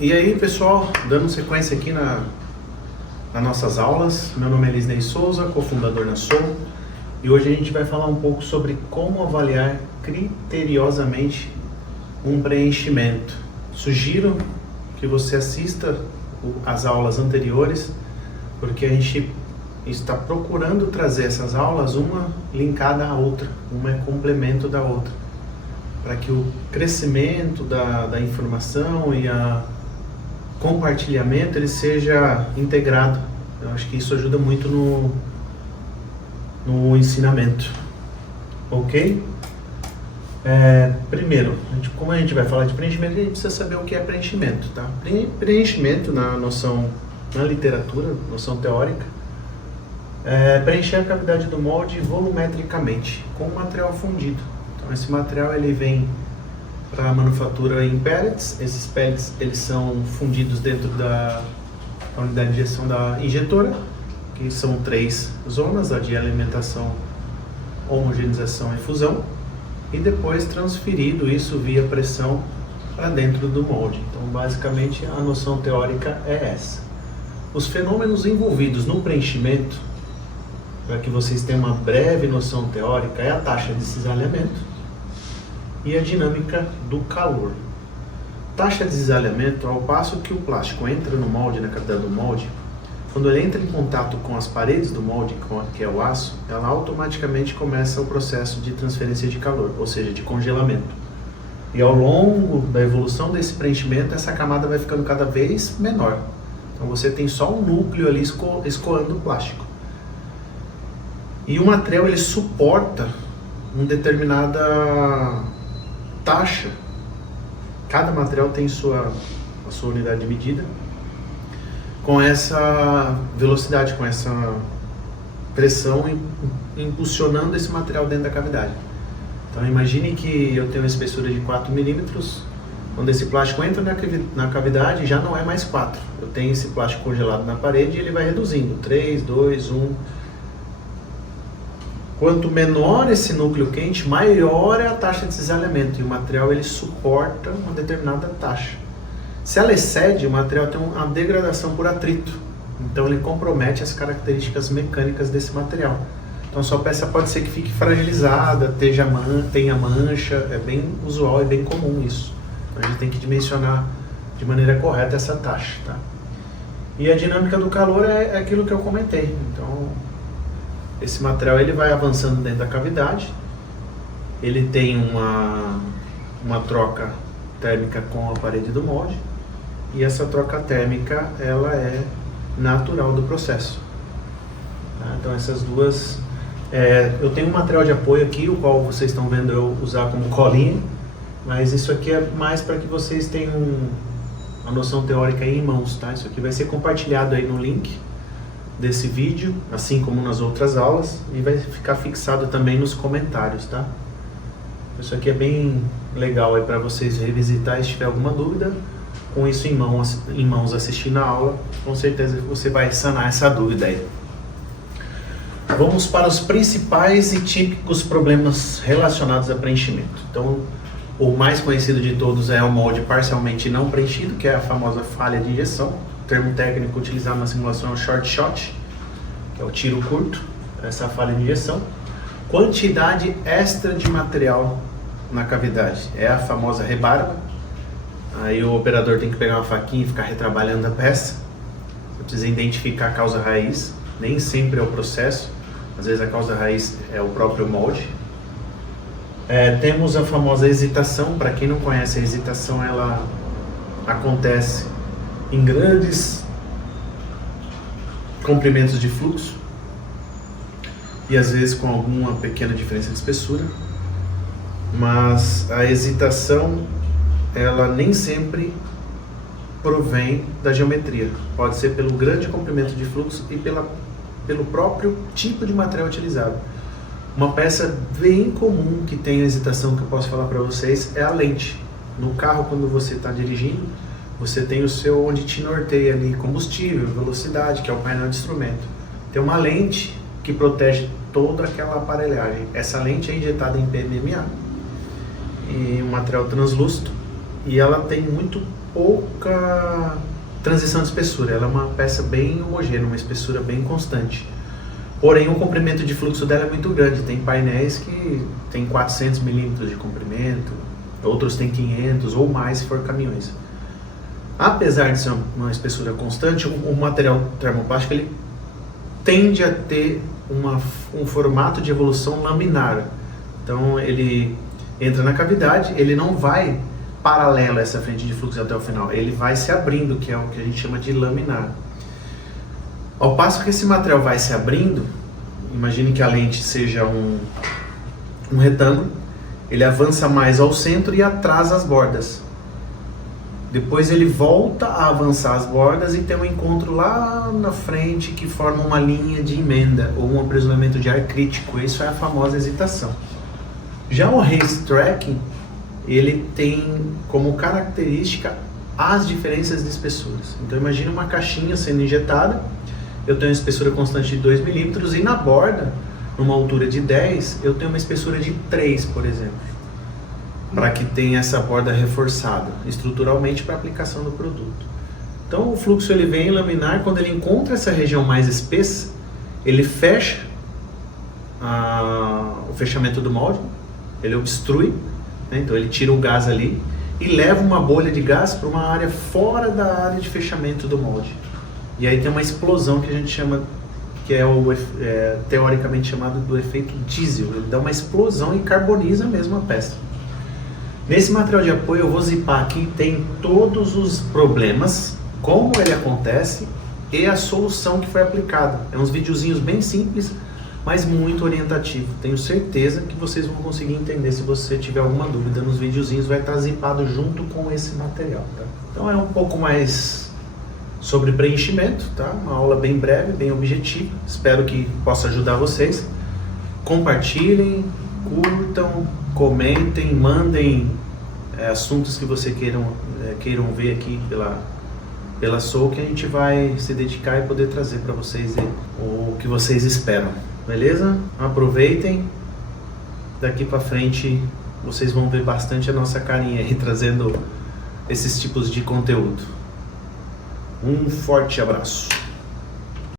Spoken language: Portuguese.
E aí, pessoal, dando sequência aqui nas nossas aulas, meu nome é Elisnei Souza, cofundador na Soul, e hoje a gente vai falar um pouco sobre como avaliar criteriosamente um preenchimento. Sugiro que você assista as aulas anteriores, porque a gente está procurando trazer essas aulas uma linkada à outra, uma é complemento da outra, para que o crescimento da informação e a compartilhamento ele seja integrado. Eu acho que isso ajuda muito no ensinamento, ok? Primeiro, como a gente vai falar de preenchimento, a gente precisa saber o que é preenchimento, tá? Preenchimento na literatura, noção teórica, preencher a cavidade do molde volumetricamente com material fundido. Então esse material ele vem para a manufatura em pellets. Esses pellets eles são fundidos dentro da unidade de injeção da injetora, que são 3 zonas: a de alimentação, homogeneização e fusão, e depois transferido isso via pressão para dentro do molde. Então basicamente a noção teórica é essa. Os fenômenos envolvidos no preenchimento, para que vocês tenham uma breve noção teórica, é a taxa de cisalhamento e a dinâmica do calor. Taxa de cisalhamento, ao passo que o plástico entra no molde, na cavidade do molde, quando ele entra em contato com as paredes do molde, que é o aço, ela automaticamente começa o processo de transferência de calor, ou seja, de congelamento. E ao longo da evolução desse preenchimento, essa camada vai ficando cada vez menor. Então você tem só um núcleo ali escoando o plástico. E o material ele suporta uma determinada taxa. Cada material tem a sua unidade de medida, com essa velocidade, com essa pressão impulsionando esse material dentro da cavidade. Então imagine que eu tenho uma espessura de 4 milímetros, quando esse plástico entra na cavidade já não é mais 4. Eu tenho esse plástico congelado na parede e ele vai reduzindo, 3, 2, 1... Quanto menor esse núcleo quente, maior é a taxa de cisalhamento, e o material ele suporta uma determinada taxa. Se ela excede, o material tem uma degradação por atrito, então ele compromete as características mecânicas desse material. Então sua peça pode ser que fique fragilizada, tenha mancha, é bem usual, é bem comum isso. Então a gente tem que dimensionar de maneira correta essa taxa, tá? E a dinâmica do calor é aquilo que eu comentei. Então esse material ele vai avançando dentro da cavidade, ele tem uma troca térmica com a parede do molde, e essa troca térmica ela é natural do processo, tá? Então essas duas, eu tenho um material de apoio aqui, o qual vocês estão vendo eu usar como colinha, mas isso aqui é mais para que vocês tenham a noção teórica aí em mãos, tá? Isso aqui vai ser compartilhado aí no link desse vídeo, assim como nas outras aulas, e vai ficar fixado também nos comentários, tá? Isso aqui é bem legal aí para vocês revisitar, se tiver alguma dúvida, com isso em mãos assistindo a aula, com certeza que você vai sanar essa dúvida aí. Vamos para os principais e típicos problemas relacionados a preenchimento. Então, o mais conhecido de todos é o molde parcialmente não preenchido, que é a famosa falha de injeção. O termo técnico utilizado na simulação é o short shot, que é o tiro curto, essa falha de injeção. Quantidade extra de material na cavidade, é a famosa rebarba. Aí o operador tem que pegar uma faquinha e ficar retrabalhando a peça. Você precisa identificar a causa raiz, nem sempre é o processo, às vezes a causa raiz é o próprio molde. Temos a famosa hesitação. Para quem não conhece, a hesitação ela acontece em grandes comprimentos de fluxo e às vezes com alguma pequena diferença de espessura, mas a hesitação ela nem sempre provém da geometria, pode ser pelo grande comprimento de fluxo e pelo próprio tipo de material utilizado. Uma peça bem comum que tem hesitação, que eu posso falar para vocês, é a lente. No carro, quando você está dirigindo, você tem o seu, onde te norteia ali, combustível, velocidade, que é o painel de instrumento. Tem uma lente que protege toda aquela aparelhagem. Essa lente é injetada em PMMA, e um material translúcido, e ela tem muito pouca transição de espessura, ela é uma peça bem homogênea, uma espessura bem constante. Porém, o comprimento de fluxo dela é muito grande, tem painéis que tem 400 milímetros de comprimento, outros tem 500 ou mais se for caminhões. Apesar de ser uma espessura constante, o material termoplástico ele tende a ter um formato de evolução laminar. Então ele entra na cavidade, ele não vai paralelo a essa frente de fluxo até o final, ele vai se abrindo, que é o que a gente chama de laminar. Ao passo que esse material vai se abrindo, imagine que a lente seja um retângulo, ele avança mais ao centro e atrasa as bordas. Depois ele volta a avançar as bordas e tem um encontro lá na frente que forma uma linha de emenda ou um aprisionamento de ar crítico. Isso é a famosa hesitação. Já o race tracking, ele tem como característica as diferenças de espessuras. Então imagine uma caixinha sendo injetada, eu tenho uma espessura constante de 2 milímetros e na borda, numa altura de 10, eu tenho uma espessura de 3, por exemplo, para que tenha essa borda reforçada estruturalmente para a aplicação do produto. Então o fluxo ele vem laminar, quando ele encontra essa região mais espessa, ele fecha o fechamento do molde, ele obstrui, né? Então ele tira o gás ali e leva uma bolha de gás para uma área fora da área de fechamento do molde. E aí tem uma explosão que a gente chama, que é teoricamente chamado do efeito diesel. Ele dá uma explosão e carboniza mesmo a peça. Nesse material de apoio eu vou zipar aqui, tem todos os problemas, como ele acontece e a solução que foi aplicada. É uns videozinhos bem simples, mas muito orientativo. Tenho certeza que vocês vão conseguir entender. Se você tiver alguma dúvida nos videozinhos, vai estar zipado junto com esse material, tá? Então é um pouco mais sobre preenchimento, tá? Uma aula bem breve, bem objetiva. Espero que possa ajudar vocês. Compartilhem, curtam, comentem, mandem assuntos que vocês queiram ver aqui pela Soul, que a gente vai se dedicar e poder trazer para vocês o que vocês esperam. Beleza? Aproveitem. Daqui para frente vocês vão ver bastante a nossa carinha aí trazendo esses tipos de conteúdo. Um forte abraço.